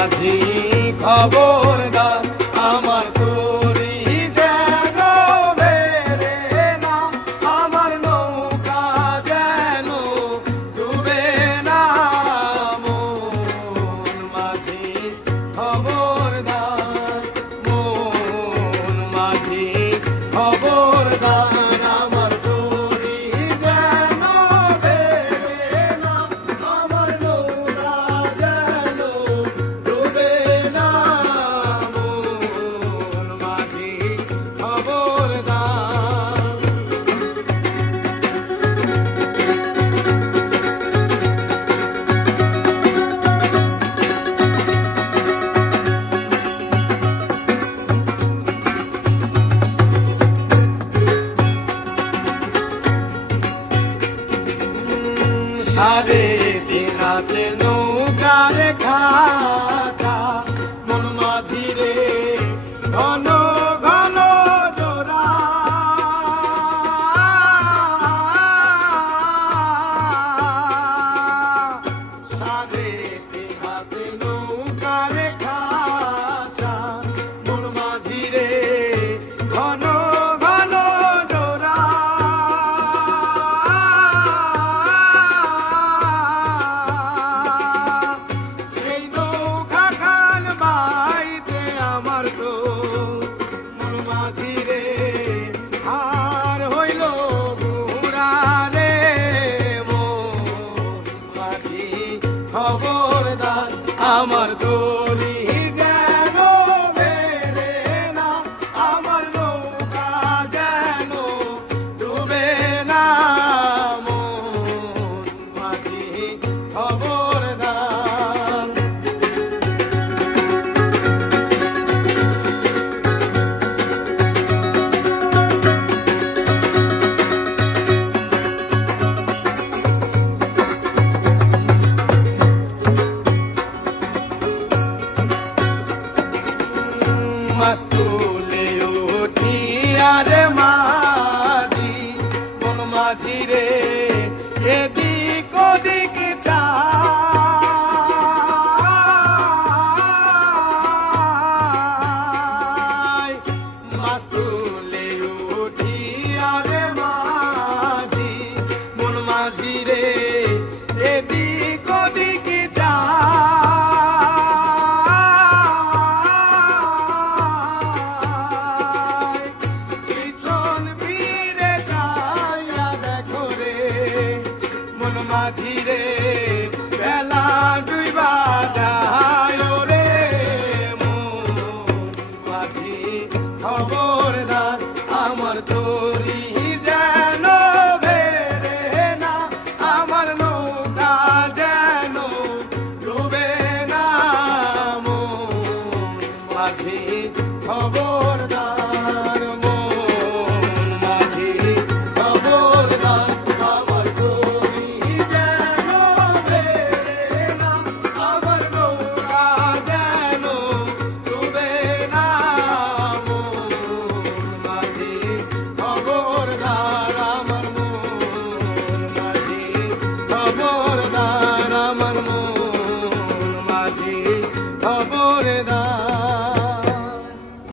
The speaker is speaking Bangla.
মাঝি খবরদার আমার তোরি যেন বেরে না, আমার নৌকা যেন ডুবে না। মন মাঝি খবরদার, মন মাঝি খবরদার আমার তোরি যেন বেরে না, আমার নৌকা যেন ডুবে না। মন মাঝি খবরদার। সারে দিন রাতে নৌকার খাতা, মন মাঝি রে ঘন ঘন জোড়া। সারে দিন রাতে নৌকার খাতা, মন মাঝি রে ঘন ঘন জোড়া। সেই নৌকা খান বাইতে আমার তো মন মাঝি রে আর হইল বুড়া রে। মন মাঝি খবরদার আমার দড়ি যেন বেরে না, আমার নৌকা যেন ডুবে না। মন মাঝি খবরদার। মাস্তুলে উঠিয়া রে মাঝি, মন মাঝি রে এদিক ওদিক চায়। মাস্তুলে উঠিয়া রে মাঝি, মন মাঝি রে এদিক ওদিক চায়। পিছন ফিরে যাইয়া দেখো রে মন মাঝি রে